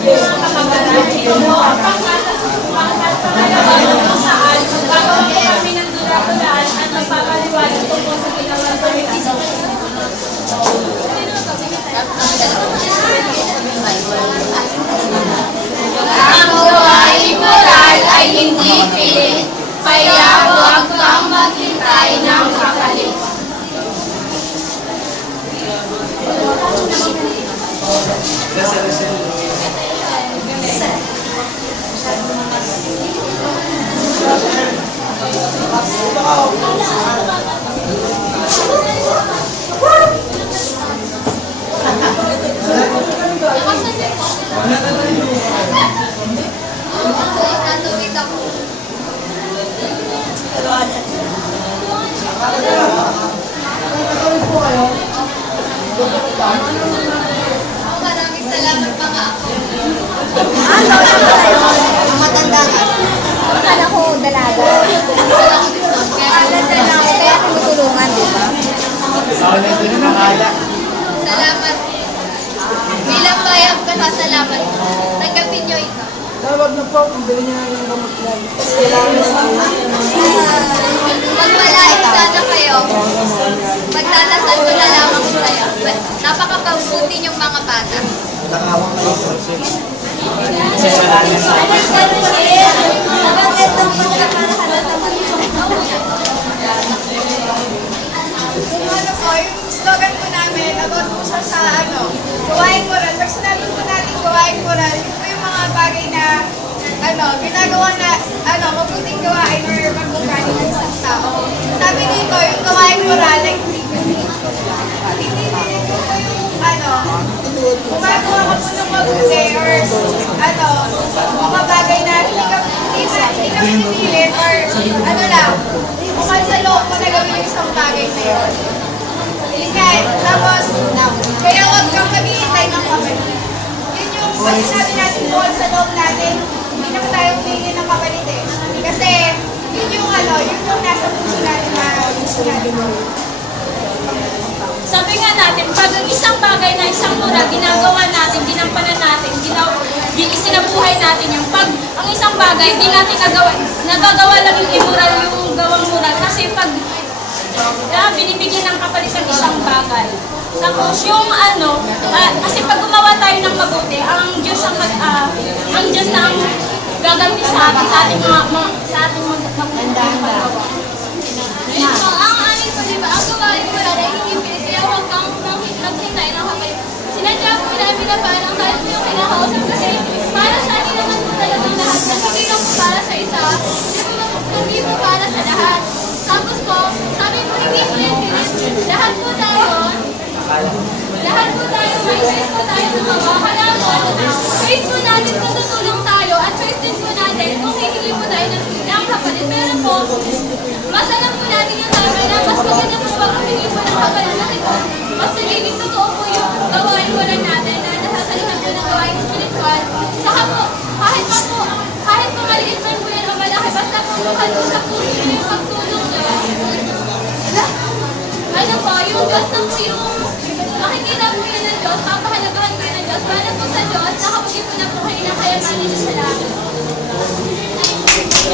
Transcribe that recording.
Ito po ang pangalawa kung saan gagawin po kami ng dura-duraan at magpapaliwanag po po sa ginawang pagkakita. Ang gawaing moral ay hindi pilit, kaya huwag kang maghintay ng kapalit. Natuwid ako. Maraming salamat mga ako. Matanda ka. Akala ko dalaga. Kaya tinutulungan, di ba? Salamat. Bilang bayang pasasalamat, tanggapin niyo ito. Tawag na po, kung dali niya yung gamot lang. Kailangan sa Magmalain sana kayo. Magdadasal ko na lamang kayo. Napakapabuti niyong mga bata. Ano po, yung slogan po namin, about po siya sa gawain moral. Pag sinabi po natin gawain moral, yun po yung mga bagay na ginagawa na mabuting gawain or magbungkani ng isang tao. Sabi dito, yung gawain moral ay hindi pilit. Hindi pilit po yung gumagawa ka po ng mabuti or mga bagay na hindi ka pinipilit or bukal sa loob mo na gawin yung isang bagay na yun. Yan. Tapos, kaya huwag kang maghihintay ng kapalit. Yun yung pag sinabi natin bukal sa loob natin, hindi naman tayo humingi ng kapalit eh. Kasi, yun yung nasa puso natin na gusto natin. Sabi nga natin, pag ang isang bagay na isang moral, ginagawa natin, ginampanan natin, isinabuhay natin yung pag ang isang bagay, di natin nagagawa lang yung immoral, yung gawang moral. Kasi pag binibigyan ng kapalit ang isang bagay. Tapos yung kasi pag gumawa tayo ng mabuti, ang Diyos na ang gaganti sa atin, sa ating mga paggawa. Ayun po, ang aling po, diba, ang gawain mo lang ay hindi pilit, kaya huwag kang naghintay ng kapalit. Sinadya po namin na parang kahit mo yung kinakausap kasi para sa akin naman po talagang lahat. Hindi lang po para sa isa, hindi po para sa lahat. Tapos po, sabi po hindi pilit, lahat po tayo, may choice po tayo ng mga halaman. Choice po natin kung tutulong tayo at choice din po natin kung hihingi po tayo ng kapalit. Pero po, masalam po natin yung tama na mas maganda po pag humingi po ng kapalit kasi po, mas nagiging totoo po yung gawain ko lang natin na nasasalitan po ng gawain spiritual. Saka po, kahit po maliit man po yan o malaki, basta po mahal po sa puso yung pagtulong nyo. Yung Diyos na po yung makikita po yun ng Diyos, papahalagahan po yun ng Diyos, para po sa Diyos, nakapagin po na po kayo ng kayamanan niyo sa langit.